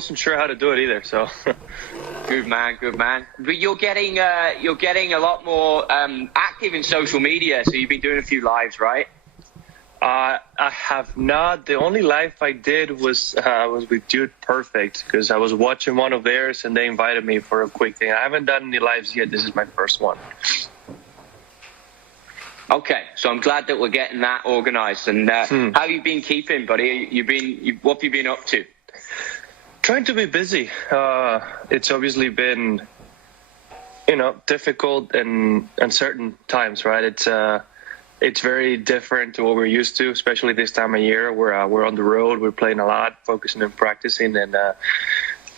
wasn't sure how to do it either. So good man. But you're getting a lot more active in social media. So you've been doing a few lives, right? I have not. The only live I did was with Dude Perfect, because I was watching one of theirs and they invited me for a quick thing. I haven't done any lives yet. This is my first one. Okay, so I'm glad that we're getting that organized. And how have you been keeping, buddy? What have you been up to? Trying to be busy. It's obviously been, difficult and uncertain times, right? It's very different to what we're used to, especially this time of year. We're on the road, we're playing a lot, focusing and practicing, and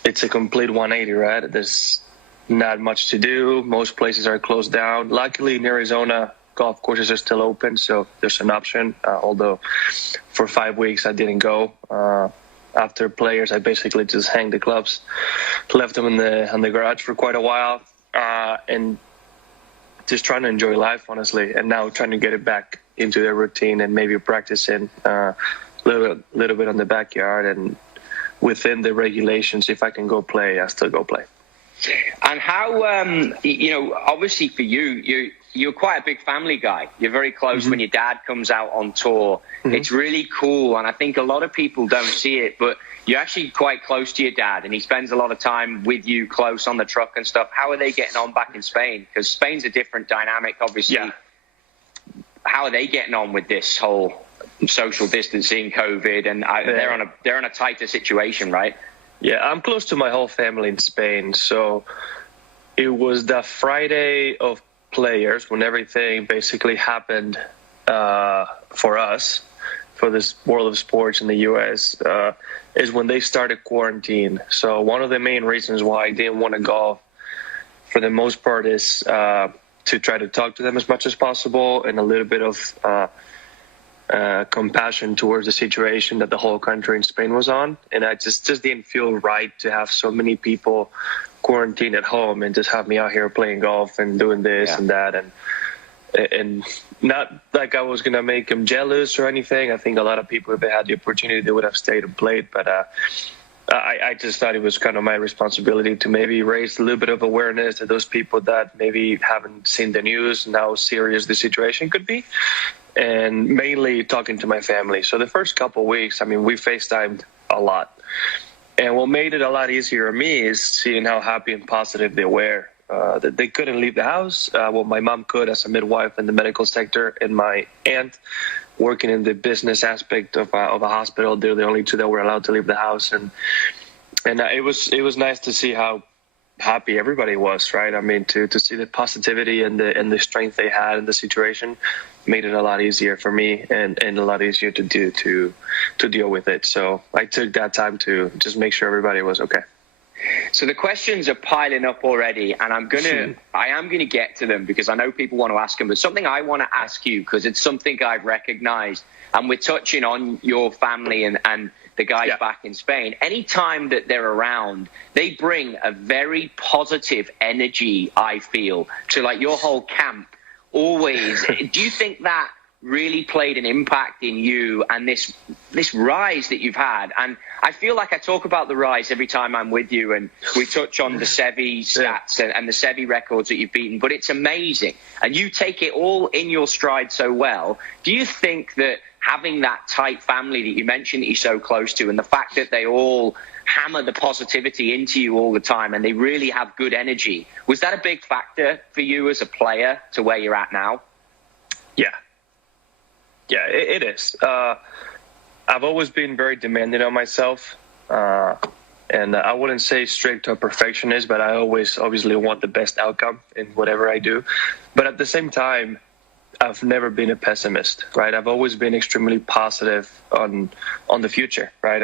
it's a complete 180, right? There's not much to do. Most places are closed down. Luckily, in Arizona, golf courses are still open, so there's an option. Although for 5 weeks I didn't go. After players, I basically just hang the clubs, left them in the garage for quite a while, and just trying to enjoy life, honestly. And now trying to get it back into their routine and maybe practicing a little bit on the backyard and within the regulations. If I can go play, I still go play. And how, obviously for you're quite a big family guy. You're very close when your dad comes out on tour. It's really cool, and I think a lot of people don't see it, but you're actually quite close to your dad, and he spends a lot of time with you close on the truck and stuff. How are they getting on back in Spain? Because Spain's a different dynamic, obviously. Yeah. How are they getting on with this whole social distancing, COVID, and they're on a tighter situation, right? Yeah, I'm close to my whole family in Spain, so it was the Friday of players when everything basically happened for us, for this world of sports in the U.S., is when they started quarantine. So one of the main reasons why I didn't want to golf for the most part is to try to talk to them as much as possible, and a little bit of compassion towards the situation that the whole country in Spain was on. And I just didn't feel right to have so many people quarantined at home and just have me out here playing golf and doing this and that. And not like I was going to make them jealous or anything. I think a lot of people, if they had the opportunity, they would have stayed and played. But I just thought it was kind of my responsibility to maybe raise a little bit of awareness to those people that maybe haven't seen the news and how serious the situation could be. And mainly talking to my family. So the first couple of weeks, we FaceTimed a lot. And what made it a lot easier for me is seeing how happy and positive they were. That they couldn't leave the house. Well, my mom could as a midwife in the medical sector, and my aunt working in the business aspect of a hospital. They're the only two that were allowed to leave the house. And it was nice to see how happy everybody was, right? To see the positivity and the strength they had in the situation made it a lot easier for me and a lot easier to deal with it. So I took that time to just make sure everybody was okay. So the questions are piling up already, and I am gonna get to them because I know people want to ask them. But something I want to ask you, because it's something I've recognized, and we're touching on your family and the guys back in Spain. Anytime that they're around, they bring a very positive energy, I feel, to like your whole camp. Always. Do you think that really played an impact in you and this rise that you've had? And I feel like I talk about the rise every time I'm with you, and we touch on the Seve stats and the Seve records that you've beaten, but it's amazing. And you take it all in your stride so well. Do you think that having that tight family that you mentioned that you're so close to, and the fact that they all hammer the positivity into you all the time and they really have good energy, was that a big factor for you as a player to where you're at now? Yeah, it is. I've always been very demanding on myself, and I wouldn't say strict or perfectionist, but I always obviously want the best outcome in whatever I do. But at the same time, I've never been a pessimist, right? I've always been extremely positive on the future, right?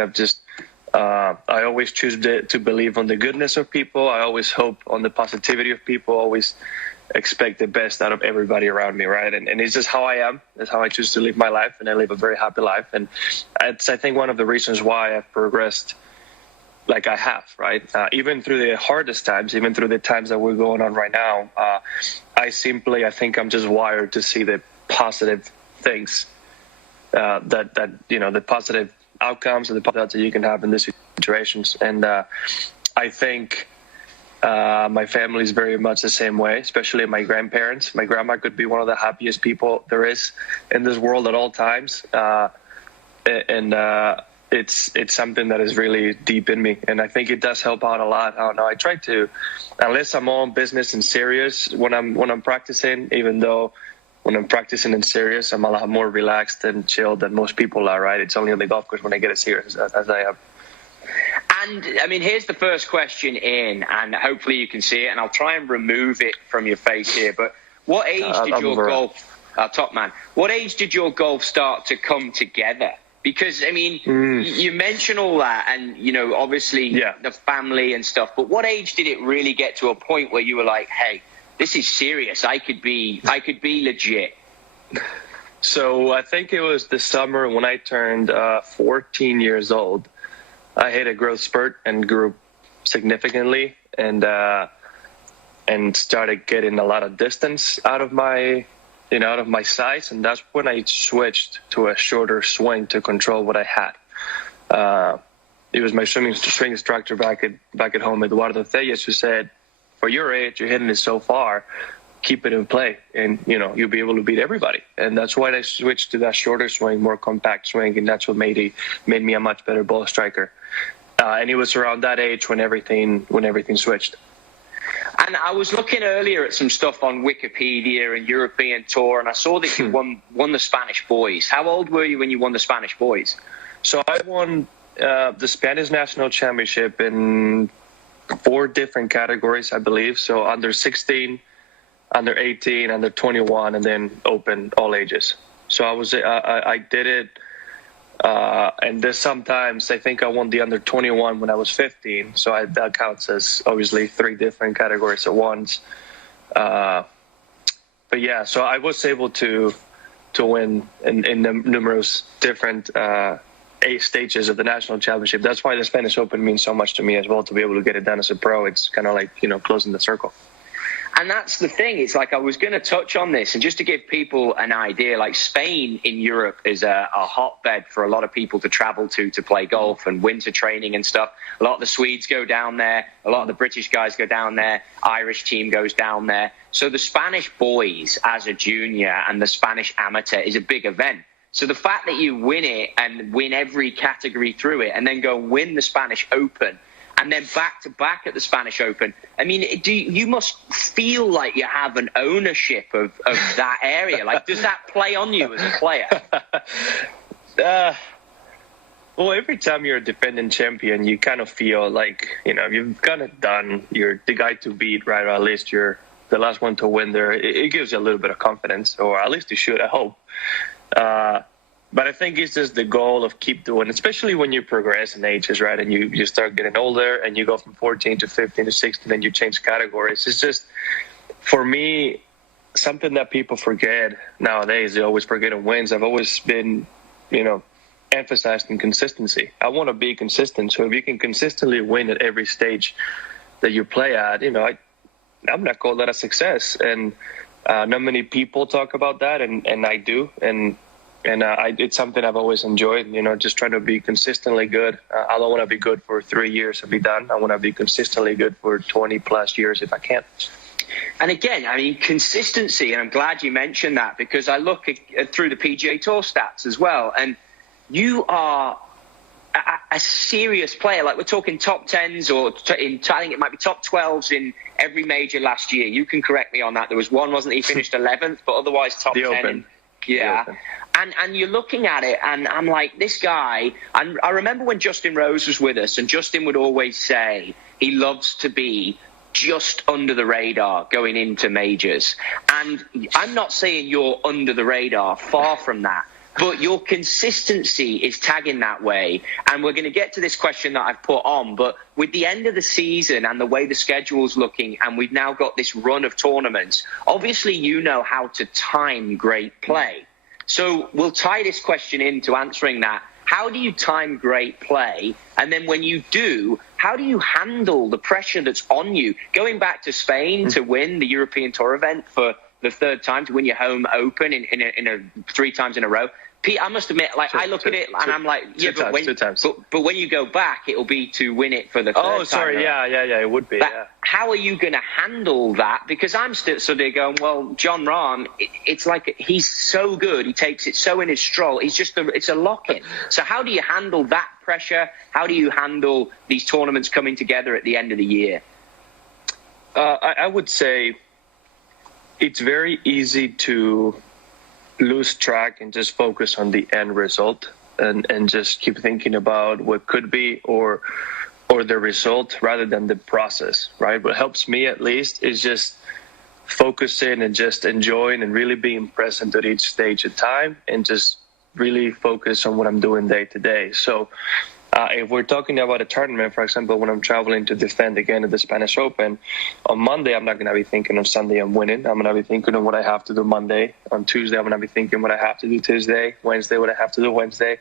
I always choose to believe on the goodness of people. I always hope on the positivity of people, always expect the best out of everybody around me, right? And it's just how I am. That's how I choose to live my life, and I live a very happy life. And it's, I think, one of the reasons why I've progressed like I have, right? Even through the hardest times, even through the times that we're going on right now, I think I'm just wired to see the positive things, that the positive outcomes and the positive that you can have in this situations. And I think my family is very much the same way, especially my grandparents. My grandma could be one of the happiest people there is in this world at all times. It's something that is really deep in me, and I think it does help out a lot. I don't know. I try to, unless I'm on business and serious when I'm practicing. Even though when I'm practicing and serious, I'm a lot more relaxed and chilled than most people are. Right? It's only on the golf course when I get it serious as I am. And I mean, here's the first question in, and hopefully you can see it. And I'll try and remove it from your face here. But what age did your golf? Top man. What age did your golf start to come together? Because, I mean, you mention all that and, you know, obviously the family and stuff. But what age did it really get to a point where you were like, hey, this is serious. I could be legit. So I think it was the summer when I turned 14 years old. I hit a growth spurt and grew significantly and started getting a lot of distance out of my size, and that's when I switched to a shorter swing to control what I had. It was my swing instructor back at home, Eduardo Telles, who said, "For your age, you're hitting it so far, keep it in play, and you'll be able to beat everybody." And that's why I switched to that shorter swing, more compact swing, and that's what made me a much better ball striker. And it was around that age when everything switched. And I was looking earlier at some stuff on Wikipedia and European Tour, and I saw that you won the Spanish Boys. How old were you when you won the Spanish Boys? So I won the Spanish National Championship in 4 different categories, I believe. So under 16, under 18, under 21, and then open all ages. So I did it. And there's sometimes I think I won the under 21 when I was 15, so that counts as obviously 3 different categories at once. But yeah, so I was able to win in the numerous different stages of the national championship. That's why the Spanish Open means so much to me as well. To be able to get it done as a pro, it's kind of like closing the circle. And that's the thing. It's like I was going to touch on this, and just to give people an idea, like Spain in Europe is a hotbed for a lot of people to travel to play golf and winter training and stuff. A lot of the Swedes go down there. A lot of the British guys go down there. Irish team goes down there. So the Spanish Boys as a junior and the Spanish Amateur is a big event. So the fact that you win it and win every category through it and then go win the Spanish Open and then back-to-back at the Spanish Open, I mean, you must feel like you have an ownership of that area. Like, does that play on you as a player? Well, every time you're a defending champion, you kind of feel like, you've got it done. You're the guy to beat, right? Or at least you're the last one to win there. It gives you a little bit of confidence, or at least you should, I hope. But I think it's just the goal of keep doing, especially when you progress in ages, right? And you start getting older and you go from 14 to 15 to 16 and you change categories. It's just, for me, something that people forget nowadays. They always forget in wins. I've always been, emphasized in consistency. I want to be consistent. So if you can consistently win at every stage that you play at, I'm going to call that a success. And not many people talk about that, and I do. And it's something I've always enjoyed, just trying to be consistently good. I don't want to be good for 3 years and be done. I want to be consistently good for 20 plus years if I can. And again, I mean, consistency, and I'm glad you mentioned that, because I look through the PGA Tour stats as well, and you are a serious player. Like, we're talking top 10s, or I think it might be top 12s in every major last year. You can correct me on that. There was one, wasn't he, finished 11th, but otherwise top 10. Open. Yeah. And you're looking at it, and I'm like, this guy, and I remember when Justin Rose was with us, and Justin would always say he loves to be just under the radar going into majors. And I'm not saying you're under the radar, far from that, but your consistency is tagging that way. And we're going to get to this question that I've put on, but with the end of the season and the way the schedule's looking, and we've now got this run of tournaments, obviously you know how to time great play. So we'll tie this question into answering that. How do you time great play? And then when you do, how do you handle the pressure that's on you? Going back to Spain to win the European Tour event for the third time to win your home open in a 3 times in a row. Pete, I must admit, like, I look at it and I'm like, yeah, but when you go back, it'll be to win it for the third time. Oh, sorry, yeah, it would be. Yeah. How are you going to handle that? Because I'm still sort of going, well, Jon Rahm, it's like he's so good, he takes it so in his stroll. It's a lock-in. So how do you handle that pressure? How do you handle these tournaments coming together at the end of the year? I would say it's very easy to lose track and just focus on the end result and just keep thinking about what could be or the result rather than the process, right? What helps me at least is just focusing and just enjoying and really being present at each stage of time and just really focus on what I'm doing day to day. So if we're talking about a tournament, for example, when I'm traveling to defend again at the Spanish Open, on Monday, I'm not going to be thinking of Sunday I'm winning. I'm going to be thinking of what I have to do Monday. On Tuesday, I'm going to be thinking what I have to do Tuesday. Wednesday, what I have to do Wednesday.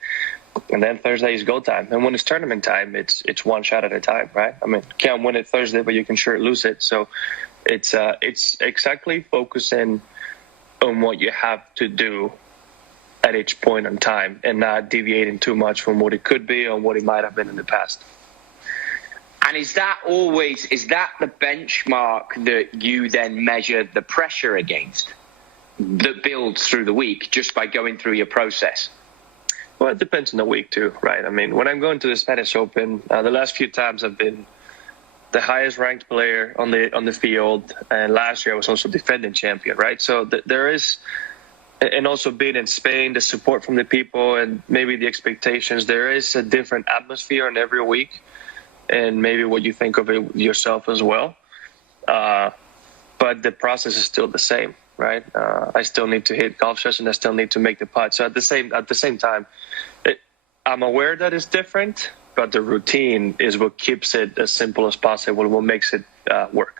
And then Thursday is go time. And when it's tournament time, it's one shot at a time, right? I mean, you can't win it Thursday, but you can sure lose it. So it's exactly focusing on what you have to do at each point in time and not deviating too much from what it could be or what it might have been in the past. And is that the benchmark that you then measure the pressure against that builds through the week just by going through your process? Well, it depends on the week too, right? I mean, when I'm going to the Spanish Open, the last few times I've been the highest ranked player on the field, and last year I was also defending champion, right? So there is. And also being in Spain, the support from the people and maybe the expectations, there is a different atmosphere in every week and maybe what you think of it yourself as well. But the process is still the same, right? I still need to hit golf shots and I still need to make the putt. So at the same time, I'm aware that it's different, but the routine is what keeps it as simple as possible, what makes it work.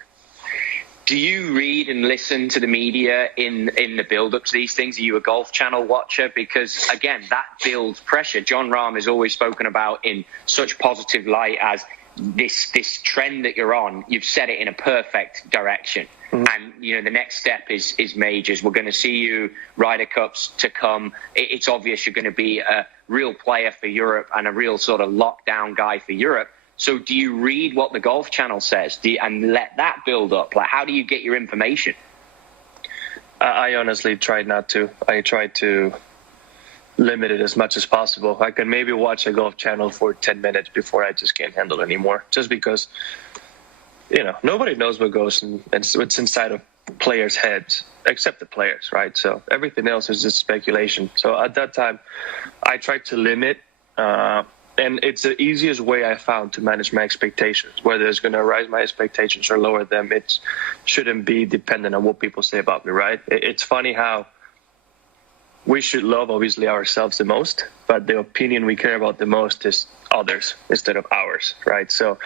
Do you read and listen to the media in the build-up to these things? Are you a Golf Channel watcher? Because, again, that builds pressure. Jon Rahm has always spoken about in such positive light as this trend that you're on. You've set it in a perfect direction. Mm-hmm. And, you know, the next step is majors. We're going to see you Ryder Cups to come. It's obvious you're going to be a real player for Europe and a real sort of lockdown guy for Europe. So do you read what the Golf Channel says and let that build up? Like, how do you get your information? I honestly try not to. I try to limit it as much as possible. I can maybe watch a Golf Channel for 10 minutes before I just can't handle it anymore. Just because, you know, nobody knows what goes and what's inside of players' heads except the players, right? So everything else is just speculation. So at that time, I tried to limit and it's the easiest way I found to manage my expectations. Whether it's going to rise my expectations or lower them, it shouldn't be dependent on what people say about me, right? It's funny how we should love, obviously, ourselves the most, but the opinion we care about the most is others instead of ours, right? So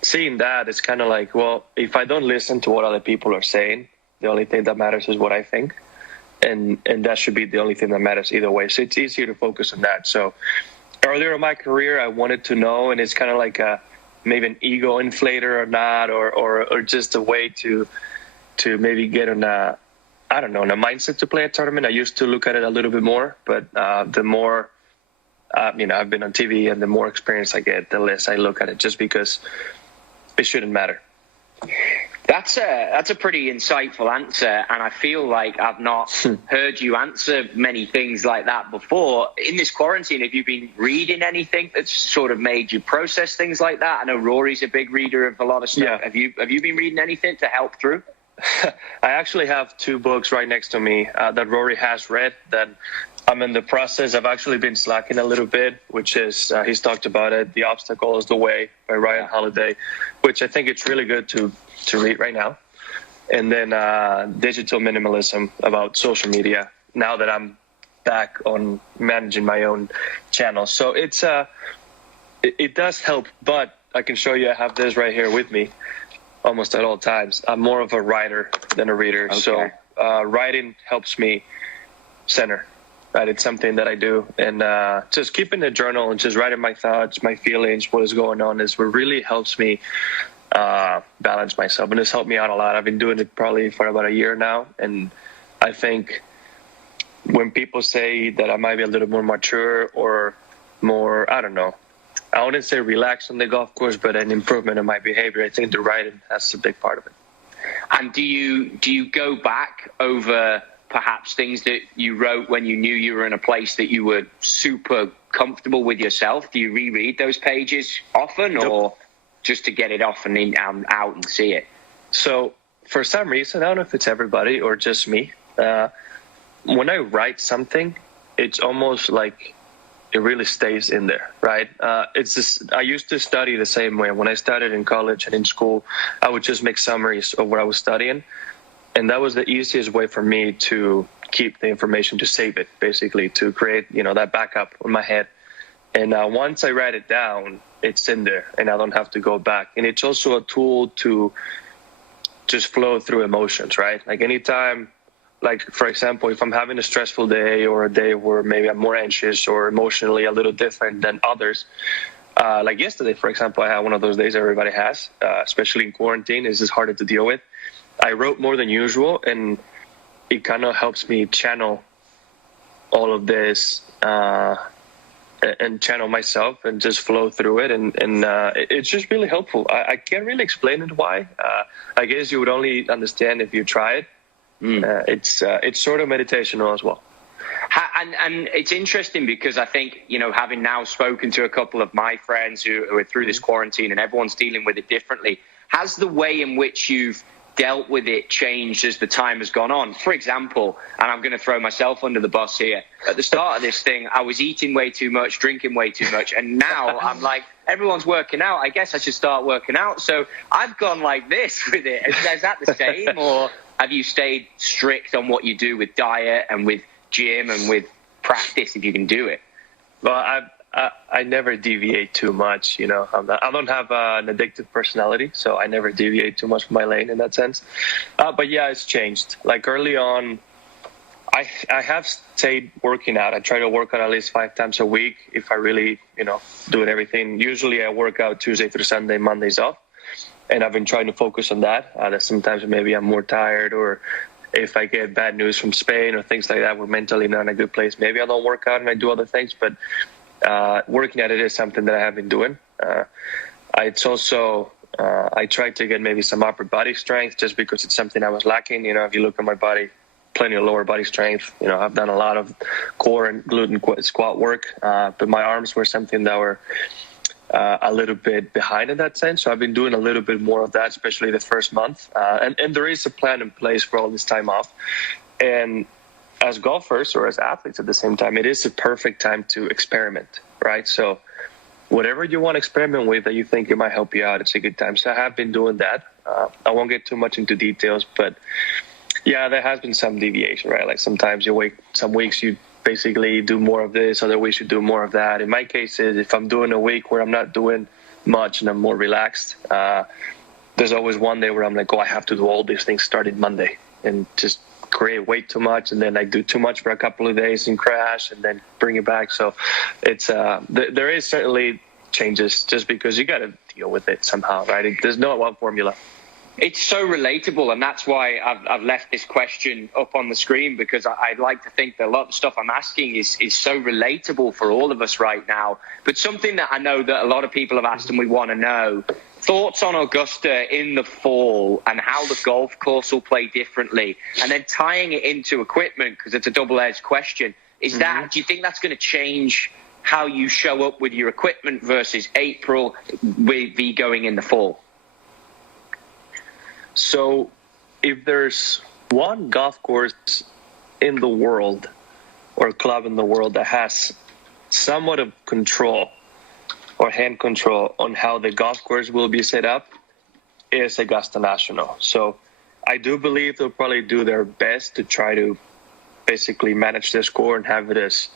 seeing that, it's kind of like, well, if I don't listen to what other people are saying, the only thing that matters is what I think. And that should be the only thing that matters either way. So it's easier to focus on that. So earlier in my career, I wanted to know, and it's kind of like maybe an ego inflator or not, or just a way to maybe get on a mindset to play a tournament. I used to look at it a little bit more, but the more, I've been on TV and the more experience I get, the less I look at it, just because it shouldn't matter. That's a pretty insightful answer, and I feel like I've not heard you answer many things like that before. In this quarantine, have you been reading anything that's sort of made you process things like that? I know Rory's a big reader of a lot of stuff. Yeah. Have you been reading anything to help through? I actually have 2 books right next to me that Rory has read that I'm in the process. I've actually been slacking a little bit, which is, he's talked about it, The Obstacle is the Way by Ryan Holiday, which I think it's really good to read right now. And then Digital Minimalism, about social media, now that I'm back on managing my own channel. So it does help, but I can show you, I have this right here with me almost at all times. I'm more of a writer than a reader. Okay. So writing helps me center. Right, it's something that I do, and just keeping a journal and just writing my thoughts, my feelings, what is going on is what really helps me balance myself. And it's helped me out a lot. I've been doing it probably for about a year now. And I think when people say that I might be a little more mature or more, I don't know, I wouldn't say relaxed on the golf course, but an improvement in my behavior, I think the writing has a big part of it. And do you go back over perhaps things that you wrote when you knew you were in a place that you were super comfortable with yourself? Do you reread those pages often, or just to get it off and out and see it? So for some reason, I don't know if it's everybody or just me, when I write something, it's almost like it really stays in there, right? It's just, I used to study the same way. When I studied in college and in school, I would just make summaries of what I was studying. And that was the easiest way for me to keep the information, to save it, basically, to create, that backup in my head. And once I write it down, it's in there and I don't have to go back. And it's also a tool to just flow through emotions, right? Like anytime, like, for example, if I'm having a stressful day or a day where maybe I'm more anxious or emotionally a little different than others, like yesterday, for example, I had one of those days everybody has, especially in quarantine. It's just harder to deal with. I wrote more than usual, and it kind of helps me channel all of this and channel myself and just flow through it. And it's just really helpful. I can't really explain it why. I guess you would only understand if you try it. It's sort of meditational as well. And it's interesting because I think, having now spoken to a couple of my friends who are through this quarantine and everyone's dealing with it differently, has the way in which you've dealt with it changed as the time has gone on? For example, and I'm going to throw myself under the bus here, at the start of this thing, I was eating way too much, drinking way too much, and now I'm like, everyone's working out, I guess I should start working out. So I've gone like this with it. Is that the same, or have you stayed strict on what you do with diet and with gym and with practice, if you can do it? Well, I never deviate too much, I don't have an addictive personality, so I never deviate too much from my lane in that sense. But yeah, it's changed. Like early on, I have stayed working out. I try to work out at least 5 times a week if I really, doing everything. Usually I work out Tuesday through Sunday, Mondays off. And I've been trying to focus on that. That sometimes maybe I'm more tired, or if I get bad news from Spain or things like that, we're mentally not in a good place. Maybe I don't work out and I do other things, but working at it is something that I have been doing. It's also, I tried to get maybe some upper body strength just because it's something I was lacking. If you look at my body, plenty of lower body strength. I've done a lot of core and glute and squat work, but my arms were something that were a little bit behind in that sense. So I've been doing a little bit more of that, especially the first month. And there is a plan in place for all this time off. And as golfers or as athletes at the same time, it is a perfect time to experiment, right? So whatever you want to experiment with that you think it might help you out, it's a good time. So I have been doing that. I won't get too much into details, but yeah, there has been some deviation, right? Like sometimes some weeks you basically do more of this, other weeks you do more of that. In my case, if I'm doing a week where I'm not doing much and I'm more relaxed, there's always one day where I'm like, I have to do all these things starting Monday, and just create way too much, and then I do too much for a couple of days and crash and then bring it back. So it's there is certainly changes just because you got to deal with it somehow, right? There's no one formula. It's so relatable, and that's why I've left this question up on the screen, because I'd like to think that a lot of the stuff I'm asking is so relatable for all of us right now. But something that I know that a lot of people have asked and we want to know, thoughts on Augusta in the fall and how the golf course will play differently, and then tying it into equipment, because it's a double-edged question. Do you think that's going to change how you show up with your equipment versus April with the going in the fall? So if there's one golf course in the world or club in the world that has somewhat of control or hand control on how the golf course will be set up, is Augusta National. So I do believe they'll probably do their best to try to basically manage their score and have it as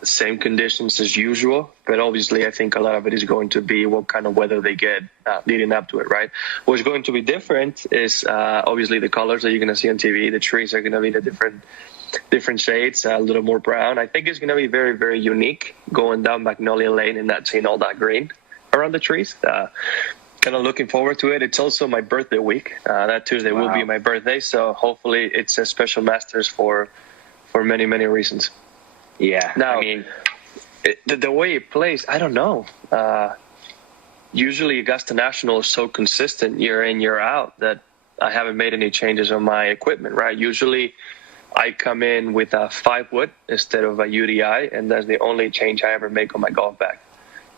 the same conditions as usual. But obviously, I think a lot of it is going to be what kind of weather they get leading up to it, right? What's going to be different is obviously the colors that you're going to see on TV. The trees are going to be the different shades, a little more brown. I think it's going to be very, very unique going down Magnolia Lane and not seeing all that green around the trees. kind of looking forward to it. It's also my birthday week. That Tuesday will be my birthday, so hopefully it's a special Masters for many, many reasons. Yeah. Now, I mean, the way it plays, I don't know. Usually Augusta National is so consistent year in, year out that I haven't made any changes on my equipment, right? Usually I come in with a 5-wood instead of a UDI, and that's the only change I ever make on my golf bag.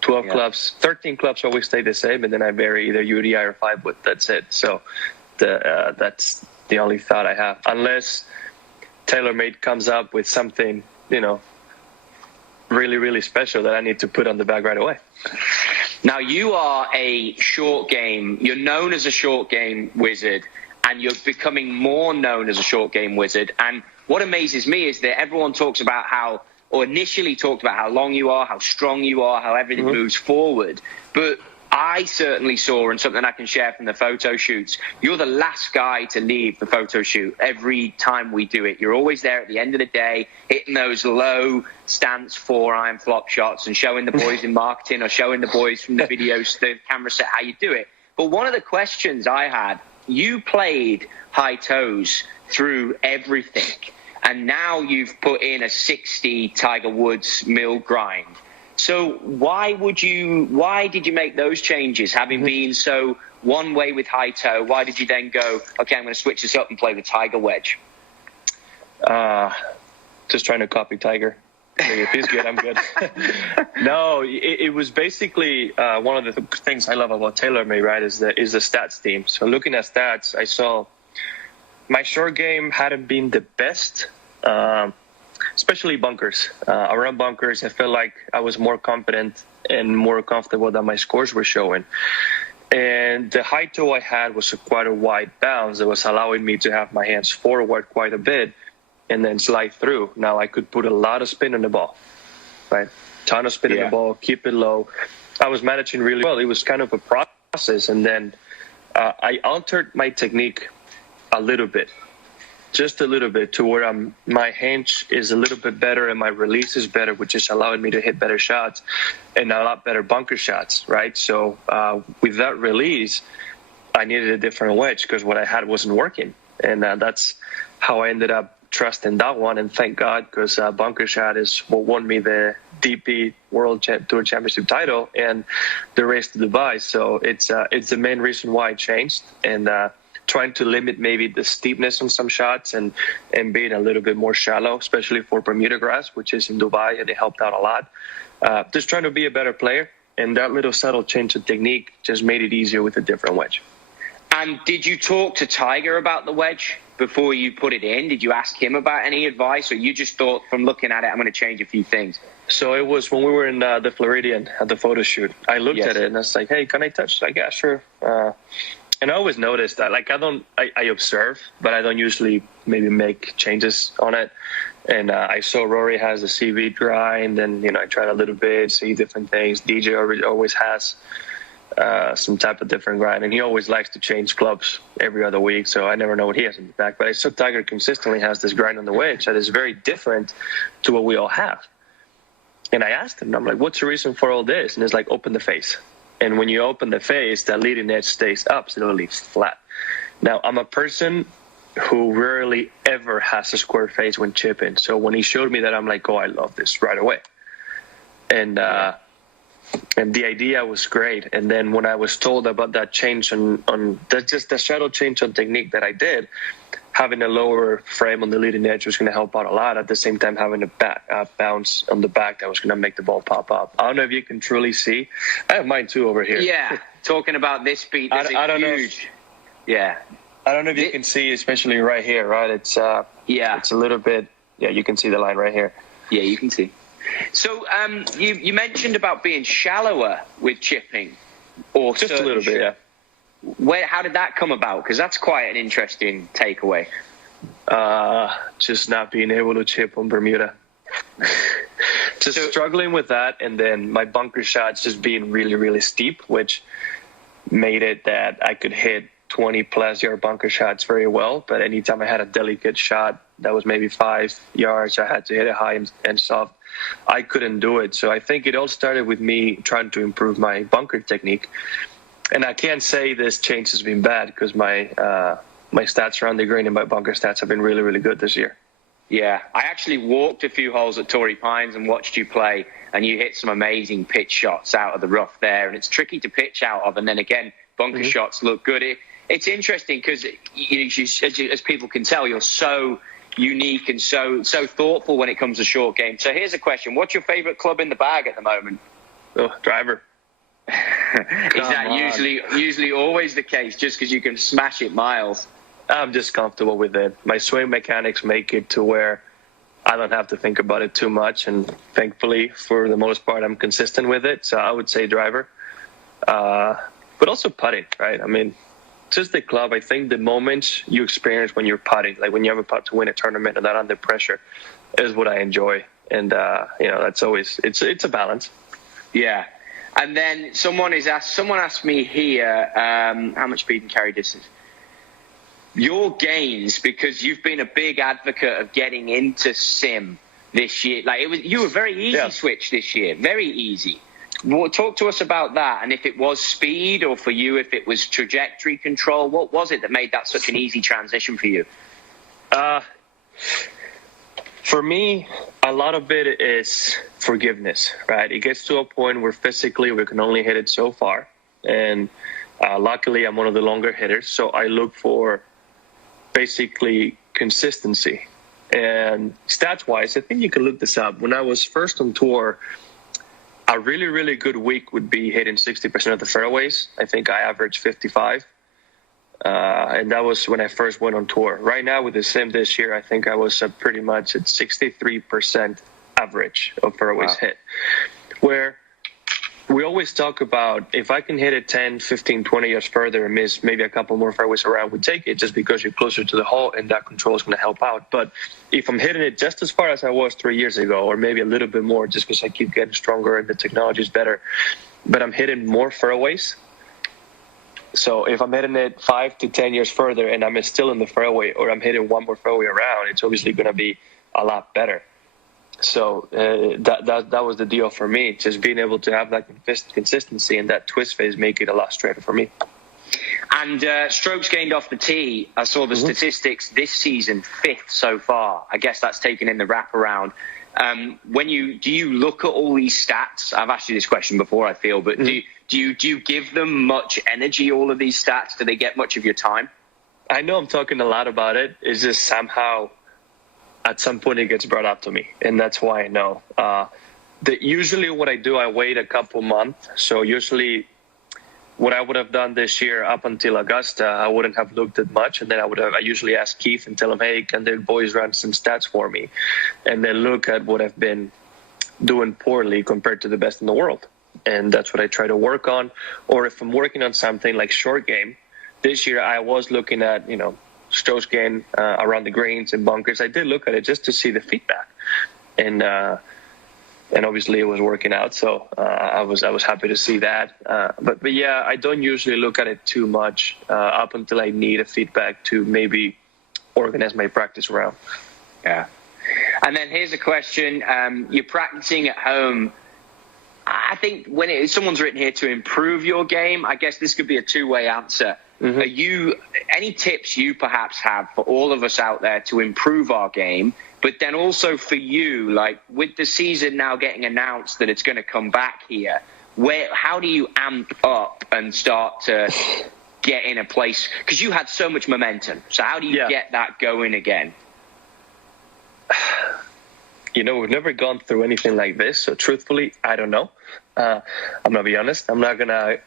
12 clubs, 13 clubs always stay the same, and then I vary either UDI or 5-wood. That's it. So that's the only thought I have. Unless TaylorMade comes up with something, really, really special that I need to put on the bag right away. Now, you are a short game. You're known as a short game wizard, and you're becoming more known as a short game wizard. And what amazes me is that everyone talks about initially talked about how long you are, how strong you are, how everything moves forward. But I certainly saw, and something I can share from the photo shoots, you're the last guy to leave the photo shoot every time we do it. You're always there at the end of the day, hitting those low stance 4-iron flop shots and showing the boys in marketing or showing the boys from the videos, the camera set, how you do it. But one of the questions I had, you played high toes through everything, and now you've put in a 60 Tiger Woods mill grind. So why did you make those changes, having been so one way with high toe? Why did you then go, okay, I'm going to switch this up and play the Tiger wedge? Just trying to copy Tiger. If he's good, I'm good. No, it was basically one of the things I love about TaylorMade, right, is the stats team. So looking at stats, I saw my short game hadn't been the best, especially bunkers. Around bunkers, I felt like I was more confident and more comfortable than my scores were showing. And the high toe I had was quite a wide bounce that was allowing me to have my hands forward quite a bit and then slide through. Now I could put a lot of spin on the ball, right? Ton of spin on the ball, keep it low. I was managing really well. It was kind of a process. And then I altered my technique a little bit, just a little bit, to where my hinge is a little bit better and my release is better, which is allowing me to hit better shots and a lot better bunker shots, right? So with that release, I needed a different wedge because what I had wasn't working. And that's how I ended up trusting that one. And thank God, because bunker shot is what won me the DP World Tour Championship title and the race to Dubai. So it's the main reason why I changed, and trying to limit maybe the steepness on some shots and being a little bit more shallow, especially for Bermuda grass, which is in Dubai, and it helped out a lot. Just trying to be a better player, and that little subtle change of technique just made it easier with a different wedge. And did you talk to Tiger about the wedge before you put it in? Did you ask him about any advice, or you just thought, from looking at it, I'm going to change a few things? So it was when we were in the Floridian at the photo shoot. I looked at it and I was like, hey, can I touch? Like, yeah, sure. And I always noticed that, like, I observe, but I don't usually maybe make changes on it. And I saw Rory has a CV grind, and, I tried a little bit, see different things. DJ always has some type of different grind, and he always likes to change clubs every other week, so I never know what he has in the back. But I saw Tiger consistently has this grind on the wedge that is very different to what we all have. And I asked him, I'm like, what's the reason for all this? And it's like, open the face. And when you open the face, that leading edge stays absolutely flat. Now, I'm a person who rarely ever has a square face when chipping. So when he showed me that, I'm like, oh, I love this right away. And the idea was great. And then when I was told about that change on just the shadow change on technique that I did, having a lower frame on the leading edge was going to help out a lot. At the same time, having a bounce on the back that was going to make the ball pop up. I don't know if you can truly see. I have mine too over here. Yeah, talking about this beat, I don't huge. I don't know if you can see, especially right here, right? It's it's a little bit. Yeah, you can see the line right here. Yeah, you can see. So you mentioned about being shallower with chipping, or just a little bit, yeah. How did that come about? Because that's quite an interesting takeaway. Just not being able to chip on Bermuda. Struggling with that, and then my bunker shots just being really, really steep, which made it that I could hit 20-plus yard bunker shots very well. But anytime I had a delicate shot that was maybe 5 yards, I had to hit it high and soft. I couldn't do it. So I think it all started with me trying to improve my bunker technique. And I can't say this change has been bad because my stats around the green and my bunker stats have been really, really good this year. Yeah, I actually walked a few holes at Torrey Pines and watched you play, and you hit some amazing pitch shots out of the rough there, and it's tricky to pitch out of. And then again, bunker shots look good. It's interesting because, as people can tell, you're so unique and so thoughtful when it comes to short game. So here's a question: what's your favorite club in the bag at the moment? Oh, driver. Is that usually always the case, just because you can smash it miles? I'm just comfortable with it. My swing mechanics make it to where I don't have to think about it too much, and thankfully, for the most part, I'm consistent with it. So I would say driver, but also putting, right? I mean, just the club. I think the moments you experience when you're putting, like when you have a putt to win a tournament and not under pressure, is what I enjoy. And that's always it's a balance. Yeah. And then someone asked me here, how much speed and carry distance? Your gains, because you've been a big advocate of getting into sim this year. Like you were very easy switch this year, very easy. Well, talk to us about that, and if it was speed, or for you, if it was trajectory control. What was it that made that such an easy transition for you? For me, a lot of it is forgiveness, right? It gets to a point where physically we can only hit it so far. And luckily, I'm one of the longer hitters, so I look for basically consistency. And stats-wise, I think you can look this up. When I was first on tour, a really, really good week would be hitting 60% of the fairways. I think I averaged 55. And that was when I first went on tour. Right now with the sim this year, I think I was pretty much at 63% average of fairways hit. Where we always talk about if I can hit it 10, 15, 20 yards further and miss maybe a couple more fairways around, we take it just because you're closer to the hole and that control is going to help out. But if I'm hitting it just as far as I was 3 years ago, or maybe a little bit more just because I keep getting stronger and the technology is better, but I'm hitting more fairways. So if I'm hitting it 5 to 10 years further and I'm still in the fairway, or I'm hitting one more fairway around, it's obviously going to be a lot better. So that was the deal for me, just being able to have that consistency and that twist phase make it a lot straighter for me. And strokes gained off the tee, I saw the statistics this season, 5th so far. I guess that's taken in the wraparound. Do you look at all these stats? I've asked you this question before, I feel, but do you give them much energy, all of these stats? Do they get much of your time? I know I'm talking a lot about it. It's just somehow at some point it gets brought up to me, and that's why I know. Usually what I do, I wait a couple months. So usually what I would have done this year up until Augusta, I wouldn't have looked at much, and then I usually ask Keith and tell him, hey, can the boys run some stats for me? And then look at what I've been doing poorly compared to the best in the world. And that's what I try to work on. Or if I'm working on something like short game, this year I was looking at, strokes gained around the greens and bunkers. I did look at it just to see the feedback. And obviously it was working out, so I was happy to see that. But yeah, I don't usually look at it too much up until I need a feedback to maybe organize my practice around. Yeah. And then here's a question. You're practicing at home. I think when someone's written here to improve your game, I guess this could be a two-way answer. Mm-hmm. Are you any tips you perhaps have for all of us out there to improve our game? But then also for you, like with the season now getting announced that it's going to come back here, how do you amp up and start to get in a place? Because you had so much momentum. So how do you get that going again? We've never gone through anything like this. So truthfully, I don't know. I'm going to be honest. I'm not going to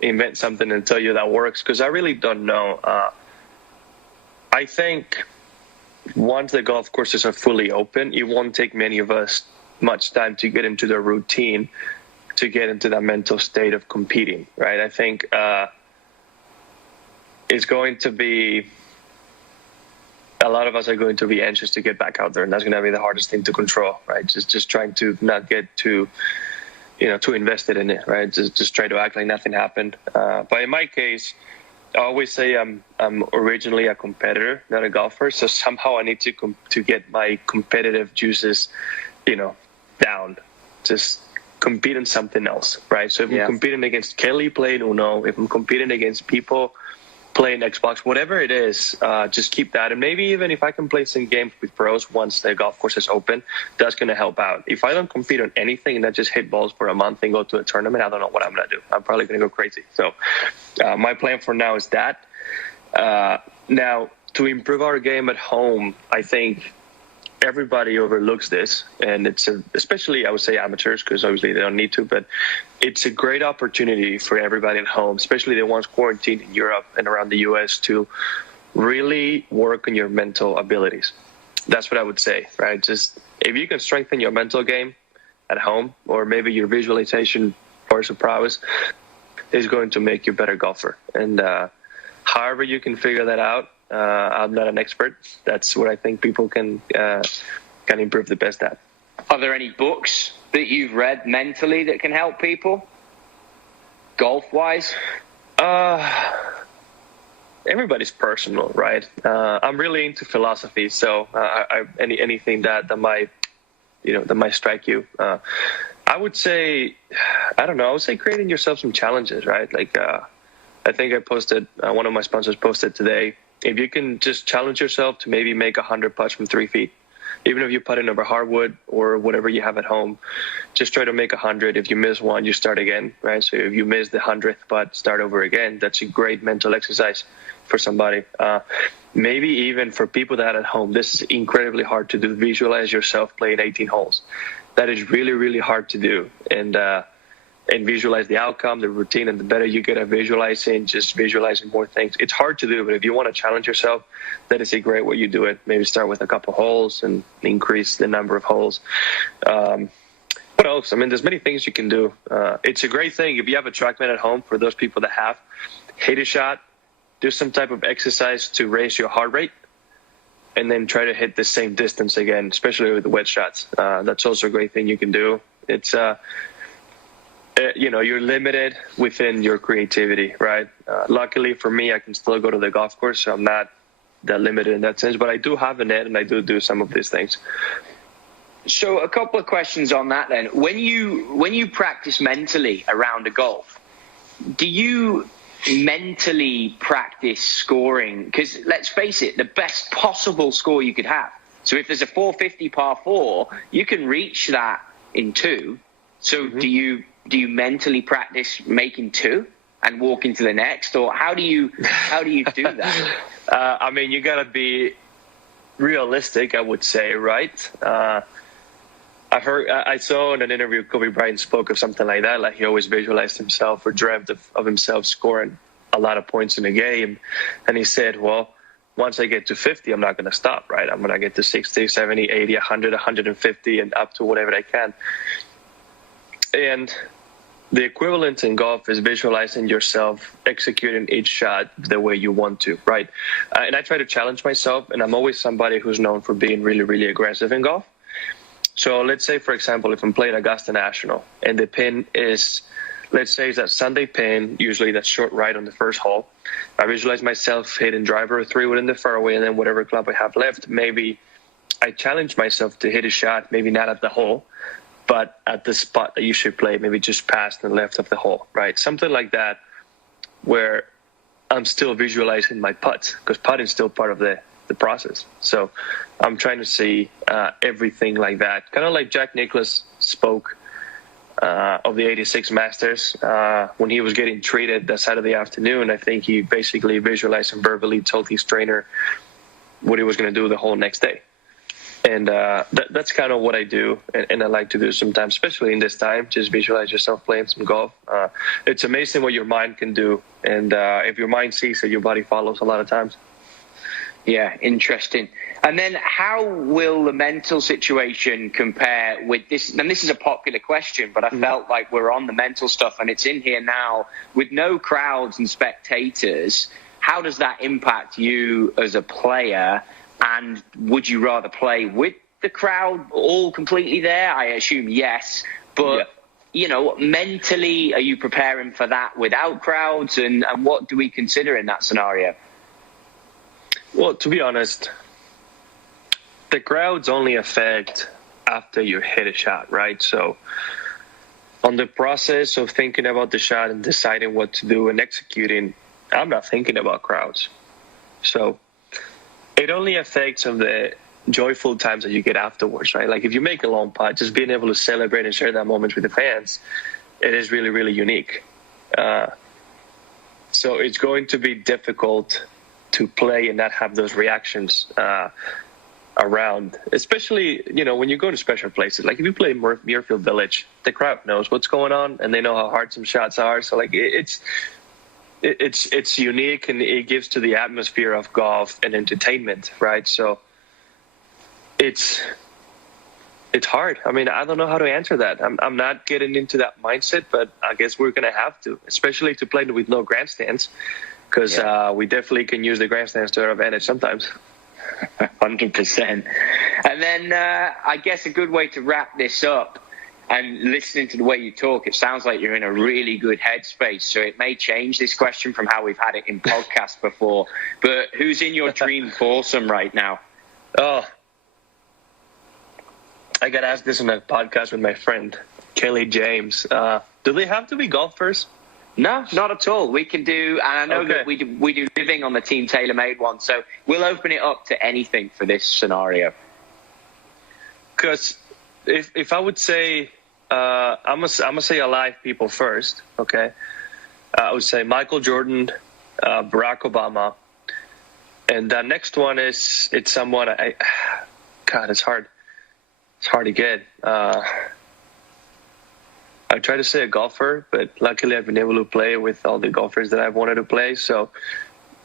invent something and tell you that works because I really don't know. I think once the golf courses are fully open, it won't take many of us much time to get into the routine, to get into that mental state of competing, right? I think it's going to be, a lot of us are going to be anxious to get back out there, and that's going to be the hardest thing to control, right? Just trying to not get too invested in it, right? Just try to act like nothing happened. But in my case, I always say I'm originally a competitor, not a golfer. So somehow I need to get my competitive juices, down. Just compete in something else, right? So if I'm competing against Kelly playing Uno, if I'm competing against people playing Xbox, whatever it is, just keep that. And maybe even if I can play some games with pros once the golf course is open, that's going to help out. If I don't compete on anything and I just hit balls for a month and go to a tournament, I don't know what I'm going to do. I'm probably going to go crazy. So my plan for now is that. Now, to improve our game at home, I think everybody overlooks this, and especially I would say amateurs, because obviously they don't need to, but it's a great opportunity for everybody at home, especially the ones quarantined in Europe and around the US, to really work on your mental abilities. That's what I would say, right? Just if you can strengthen your mental game at home, or maybe your visualization or prowess, is going to make you a better golfer. And however you can figure that out, I'm not an expert. That's what I think people can improve the best at. Are there any books that you've read mentally that can help people, golf-wise? Everybody's personal, right? I'm really into philosophy, so anything that might strike you. I would say, I don't know. I would say creating yourself some challenges, right? Like I think I posted, one of my sponsors posted today, if you can just challenge yourself to maybe make 100 putts from 3 feet, even if you putt in over hardwood or whatever you have at home, just try to make 100. If you miss one, you start again, right? So if you miss the 100th putt, start over again. That's a great mental exercise for somebody. Maybe even for people that are at home, this is incredibly hard to do. Visualize yourself playing 18 holes. That is really, really hard to do. And visualize the outcome, the routine, and the better you get at visualizing, just visualizing more things. It's hard to do, but if you want to challenge yourself, that is a great way you do it. Maybe start with a couple holes and increase the number of holes. What else? I mean, there's many things you can do. It's a great thing if you have a TrackMan at home, for those people that have, hit a shot, do some type of exercise to raise your heart rate, and then try to hit the same distance again, especially with the wedge shots. That's also a great thing you can do. It's you're limited within your creativity, right? Luckily for me, I can still go to the golf course, so I'm not that limited in that sense. But I do have a net, and I do some of these things. So a couple of questions on that then. When you practice mentally around a golf, do you mentally practice scoring? Because let's face it, the best possible score you could have. So if there's a 450 par 4, you can reach that in 2. So do you mentally practice making 2 and walk into the next, or how do you do that? I mean, you gotta be realistic, I would say, right? I saw in an interview Kobe Bryant spoke of something like that, like he always visualized himself or dreamt of himself scoring a lot of points in a game, and he said, well, once I get to 50, I'm not going to stop, right? I'm going to get to 60, 70, 80, 100, 150, and up to whatever I can. And the equivalent in golf is visualizing yourself executing each shot the way you want to, right? And I try to challenge myself, and I'm always somebody who's known for being really, really aggressive in golf. So let's say, for example, if I'm playing Augusta National and the pin is, let's say it's that Sunday pin, usually that's short right on the first hole. I visualize myself hitting driver 3 within the fairway, and then whatever club I have left, maybe I challenge myself to hit a shot, maybe not at the hole, but at the spot that you should play, maybe just past and left of the hole, right? Something like that, where I'm still visualizing my putts, because putting is still part of the process. So I'm trying to see everything like that. Kind of like Jack Nicklaus spoke of the 86 Masters when he was getting treated that Saturday afternoon. I think he basically visualized and verbally told his trainer what he was going to do the whole next day. And that's kind of what I do, and I like to do sometimes, especially in this time. Just visualize yourself playing some golf. It's amazing what your mind can do, and if your mind sees it, your body follows a lot of times. Yeah, interesting. And then how will the mental situation compare with this? And this is a popular question, but I felt like we're on the mental stuff, and it's in here now. With no crowds and spectators, how does that impact you as a player? And would you rather play with the crowd all completely there? I assume yes. But, mentally, are you preparing for that without crowds? And what do we consider in that scenario? Well, to be honest, the crowds only affect after you hit a shot, right? So on the process of thinking about the shot and deciding what to do and executing, I'm not thinking about crowds. So it only affects on the joyful times that you get afterwards, right? Like if you make a long putt, just being able to celebrate and share that moment with the fans, it is really, really unique. So it's going to be difficult to play and not have those reactions around, especially, you know, when you go to special places. Like if you play Muirfield Village, the crowd knows what's going on and they know how hard some shots are. So like it's unique, and it gives to the atmosphere of golf and entertainment, right? So it's hard. I mean, I don't know how to answer that. I'm not getting into that mindset, but I guess we're going to have to, especially to play with no grandstands, because we definitely can use the grandstands to our advantage sometimes. 100%. And then I guess a good way to wrap this up, and listening to the way you talk, it sounds like you're in a really good headspace. So it may change this question from how we've had it in podcasts before. But who's in your dream foursome right now? Oh, I got asked this on a podcast with my friend, Kelly James. Do they have to be golfers? No, not at all. We can do, and I know that we do living on the Team TaylorMade one, so we'll open it up to anything for this scenario. Because if I would say, I'm gonna say alive people first, okay? I would say Michael Jordan, Barack Obama, and the next one it's someone God, it's hard. It's hard to get. I try to say a golfer, but luckily I've been able to play with all the golfers that I've wanted to play. So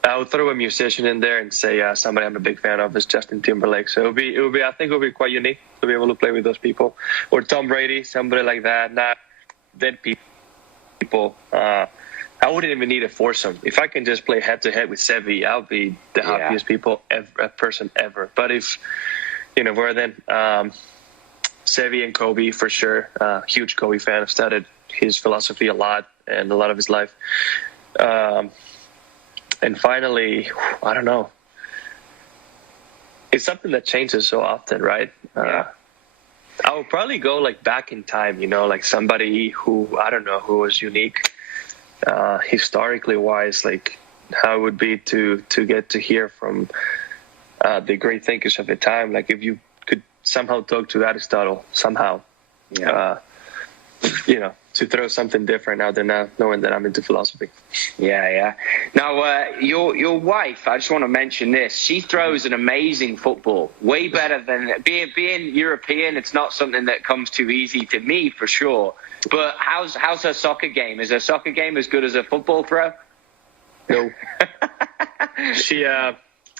I would throw a musician in there and say somebody I'm a big fan of is Justin Timberlake. So I think it'll be quite unique to be able to play with those people, or Tom Brady, somebody like that. Not dead people. I wouldn't even need a foursome. If I can just play head to head with Seve, I'll be the happiest person ever. But if we're then. Seve and Kobe for sure. Huge Kobe fan. I've studied his philosophy a lot and a lot of his life. And finally, I don't know. It's something that changes so often, right? I would probably go like back in time, like somebody who, I don't know, who was unique historically wise, like how it would be to get to hear from the great thinkers of the time. Like if you could somehow talk to Aristotle, somehow, to throw something different out there now, knowing that I'm into philosophy. Yeah. Now, your wife, I just want to mention this. She throws an amazing football, way better than being European. It's not something that comes too easy to me, for sure. But how's her soccer game? Is her soccer game as good as her football throw? No. She, I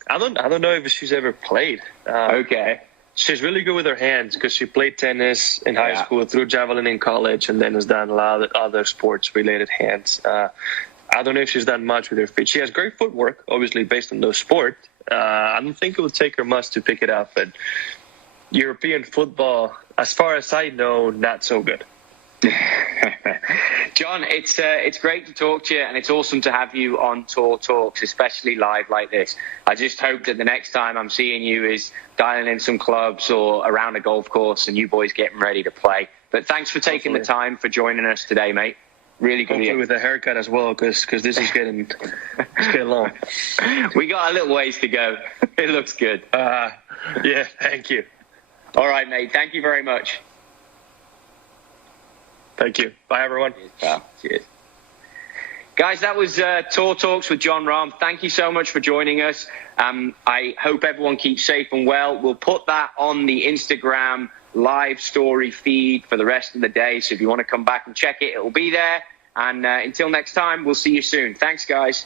don't know if she's ever played. Okay. She's really good with her hands because she played tennis in high school, threw javelin in college, and then has done a lot of other sports-related hands. I don't know if she's done much with her feet. She has great footwork, obviously, based on those sports. I don't think it would take her much to pick it up. But European football, as far as I know, not so good. Jon, it's great to talk to you, and it's awesome to have you on Tour Talks, especially live like this. I just hope that the next time I'm seeing you is dialing in some clubs or around a golf course and you boys getting ready to play. But thanks for taking the time for joining us today, mate. Really good. Hopefully with a haircut as well, because this is getting long. We got a little ways to go. It looks good. Yeah, thank you. All right, mate. Thank you very much. Thank you. Bye, everyone. Cheers, pal. Cheers. Guys, that was Tour Talks with Jon Rahm. Thank you so much for joining us. I hope everyone keeps safe and well. We'll put that on the Instagram live story feed for the rest of the day. So if you want to come back and check it, it will be there. And until next time, we'll see you soon. Thanks, guys.